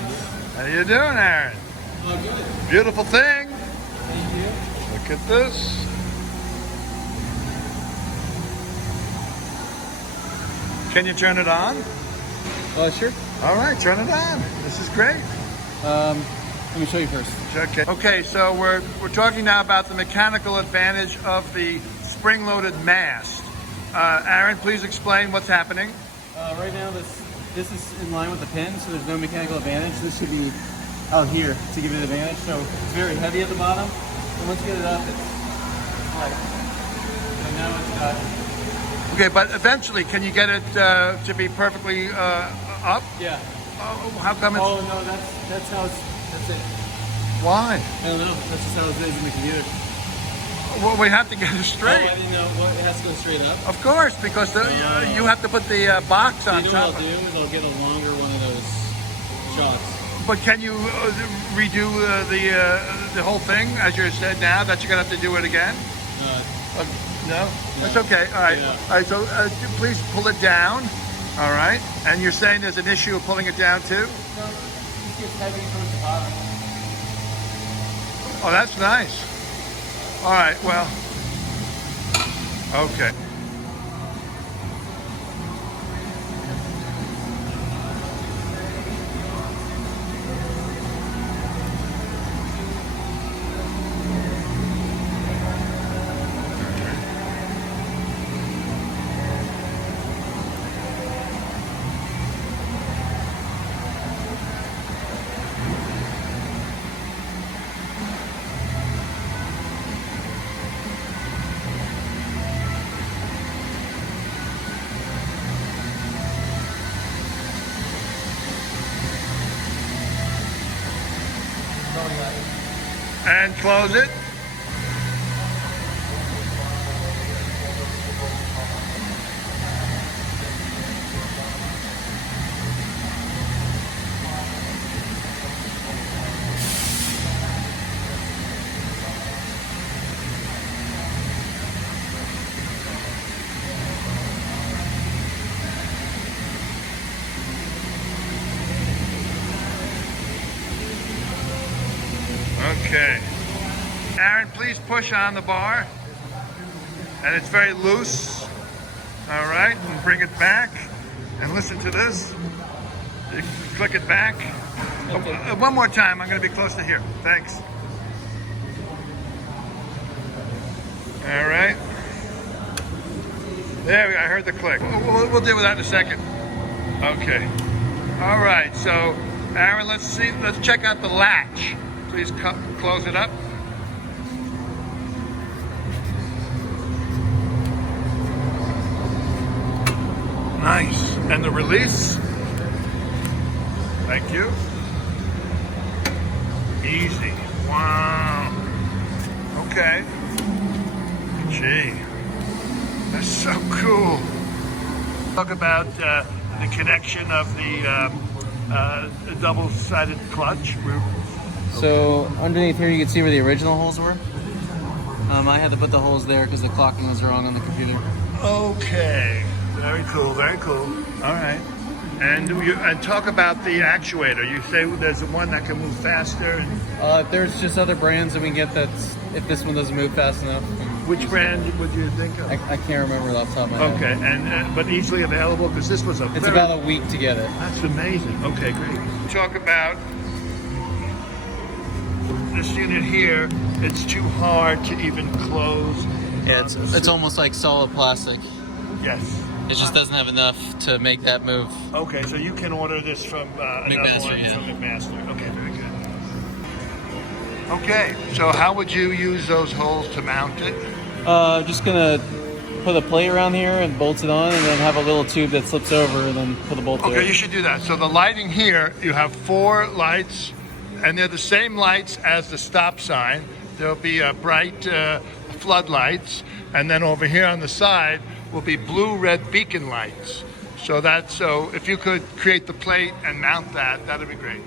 How you doing, Aaron? Oh, good. Beautiful thing. Thank you. Look at this. Can you turn it on? Sure. All right, turn it on. This is great. Let me show you first. Okay. Okay, so we're talking now about the mechanical advantage of the spring-loaded mast. Aaron, please explain what's happening. Right now, this is in line with the pin, so there's no mechanical advantage. This should be out here to give it advantage. So it's very heavy at the bottom, and once you get it up, it's light. So now it's got. Okay, but eventually, can you get it to be perfectly up? Yeah. Oh, how come it's... Oh no, that's how that's it. Why? I don't know. That's just how it is in the computer. Well, we have to get it straight. Oh, I didn't know. Well, it has to go straight up. Of course, because you have to put the box on You know top. what I'll do is I'll get a longer one of those shots. But can you redo the whole thing, as you said now, that you're going to have to do it again? No? That's okay. All right. Yeah. All right, so please pull it down. All right. And you're saying there's an issue of pulling it down, too? No, it just gets heavy towards the bottom. Oh, that's nice. All right, well, okay. And close it. Okay. Aaron, please push on the bar. And it's very loose. All right, and bring it back. And listen to this. You click it back. Okay. One more time, I'm going to be close to here. Thanks. All right. There we go, I heard the click. We'll deal with that in a second. Okay. All right, so Aaron, let's check out the latch. Please close it up. Nice. And the release. Thank you. Easy. Wow. Okay. Gee. That's so cool. Talk about the connection of the double-sided clutch. So underneath here, you can see where the original holes were. I had to put the holes there because the clocking was wrong on the computer. Okay, very cool, very cool. All right, and talk about the actuator. You say there's one that can move faster. There's just other brands that we can get that's if this one doesn't move fast enough. Which brand would you think of? I can't remember off the top of my head. Okay, and but easily available because this was It's about a week to get it. That's amazing. Okay, great. Talk about this unit here. It's too hard to even close. Yeah, it's almost like solid plastic. Yes. It just doesn't have enough to make that move. Okay, so you can order this from another one from McMaster. Okay, very good. Okay, so how would you use those holes to mount it? Just gonna put a plate around here and bolt it on, and then have a little tube that slips over, and then put a bolt through it. Okay, you should do that. So the lighting here, you have 4 lights, and they're the same lights as the stop sign. There'll be bright floodlights, and then over here on the side will be blue-red beacon lights. So if you could create the plate and mount that, that'd be great.